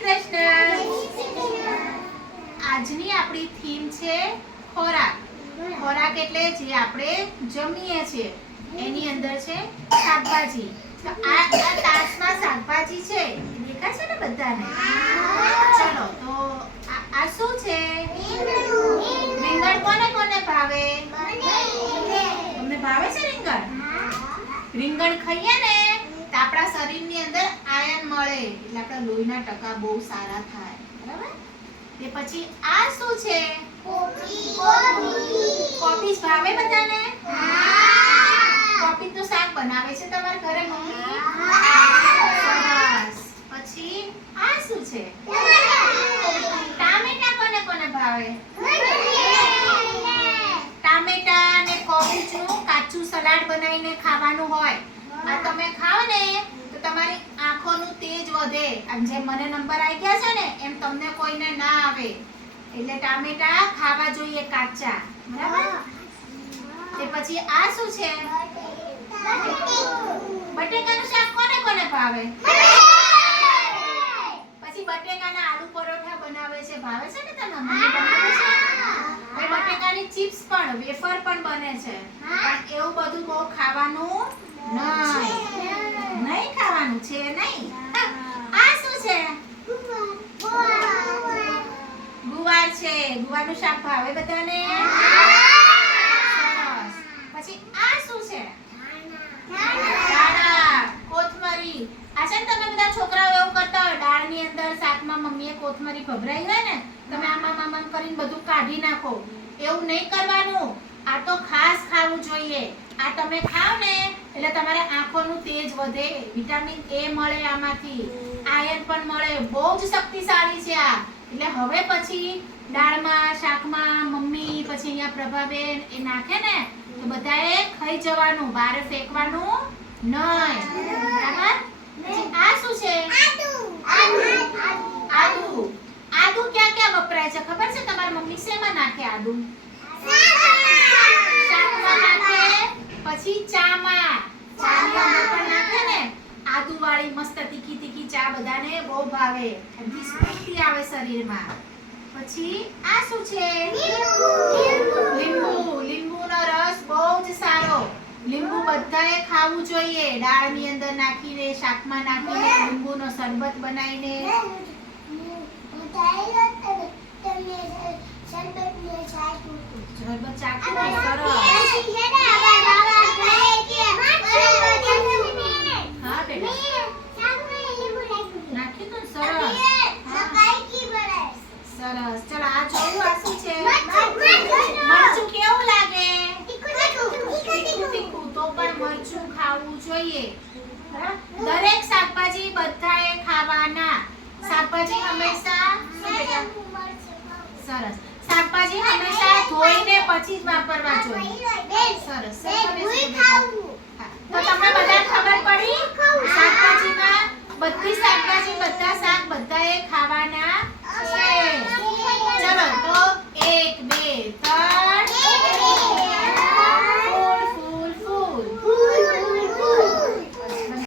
શ્રી કૃષ્ણ. આજની આપણી થીમ છે ખોરાક. ખોરાક એટલે જે આપણે જમીએ છીએ એની અંદર છે શાકભાજી. તો આ તાસમાં શાકભાજી છે દેખાય છે ને બધાને? ચલો તો આ શું છે? રીંગણ. કોને કોને ભાવે? તમને ભાવે છે રીંગણ? રીંગણ ખાઈએ ને તો આપણા શરીરની અંદર આયર્ન મળે એટલે આપણા લોહીના ટકા બહુ સારા થાય. બરાબર? તે પછી આ શું છે? કોબીજ ભાવે બધાને? કોબીજ નું શાક બનાવે છે તમારા ઘરે મમ્મી? સરસ. પછી આ શું છે? ટામેટા. કોને કોને ભાવે? ટામેટા અને કોબીજ નું કાચું સલાડ બનાવીને ખાવાનું હોય. આ તમે ખાઓ ને તો તમારી આંખોનું તેજ વધે. આમ જેમ મને નંબર આવી ગયા છે ને એમ તમને કોઈને ના આવે. એટલે ટામેટા ખાવા જોઈએ કાચા. બરાબર? તે પછી આ શું છે? બટેકાનું શાક. કોને કોને ભાવે? પછી બટેકાના આલુ પરોઠા બનાવે છે. ભાવે છે ને તમને? મમ્મી બનાવે છે. હવે બટેકાની ચિપ્સ પણ, વેફર પણ બને છે. પણ એવું બધું બહુ ખાવાનું નહીં ખાવાનું છે નહીં. આ શું છે? ગુવાર છે. ગુવારનું શાક ભાવે બધાને? સરસ. પછી આ શું છે? દાણા. કોથમરી. આ છે ને તમે બધા છોકરાઓ એવું કરતા હોય દાળની અંદર શાકમાં મમ્મીએ કોથમરી ભભરાઈ હોય ને તમે આમાં કરીને બધું કાઢી નાખો. એવું નહીં કરવાનું. આ તો ખાસ ખાવું જોઈએ. આ તમે ખાવ ને એટલે તમારે આંખોનું તેજ વધે. વિટામિન એ મળે આમાંથી. આયર્ન પણ મળે. બહુ જ શક્તિશાળી છે આ. એટલે હવે પછી દાળમાં શાકમાં મમ્મી પછી અહીંયા પ્રભાબેન એ નાખે ને તો બધાએ ખાઈ જવાનું. બહાર ફેંકવાનું નહીં. બરાબર? આ શું છે? આદુ. આદુ ક્યાં ક્યાં વપરાય છે ખબર છે તમારી મમ્મી? શેમાં નાખે આદુ? શાકમાં નાખે. પછી ચામાં. ચાની અંદર પણ નાખે ને. આદુ વાળી મસ્ત તીખી તીખી ચા બધાને બહુ ભાવે. એનાથી સ્ફૂર્તિ આવે શરીરમાં. પછી આ શું છે? લીંબુ. લીંબુનો રસ બહુ જ સારો. લીંબુ બધાએ ખાવું જોઈએ. દાળની અંદર નાખીને, શાકમાં નાખીને, લીંબુનો શરબત બનાવીને. શરબત ચાખો સરસ. હા બેટા નાખ્યું તો સરસ. સરસ. ચલો આ જોયું. આ શું છે? મરચું. કેવું લાગે? તીખું. તો પણ મરચું ખાવું જોઈએ. દરેક શાકભાજી બધાએ ખાવાના. શાકભાજી હંમેશા સરસ. શાકભાજી હંમેશા ધોઈને પછી જ વાપરવા જોઈએ. સરસ. તો તમને બધા ખબર પડી? શાકભાજીમાં બધી શાકભાજી બધા શાક બધાએ ખાવાના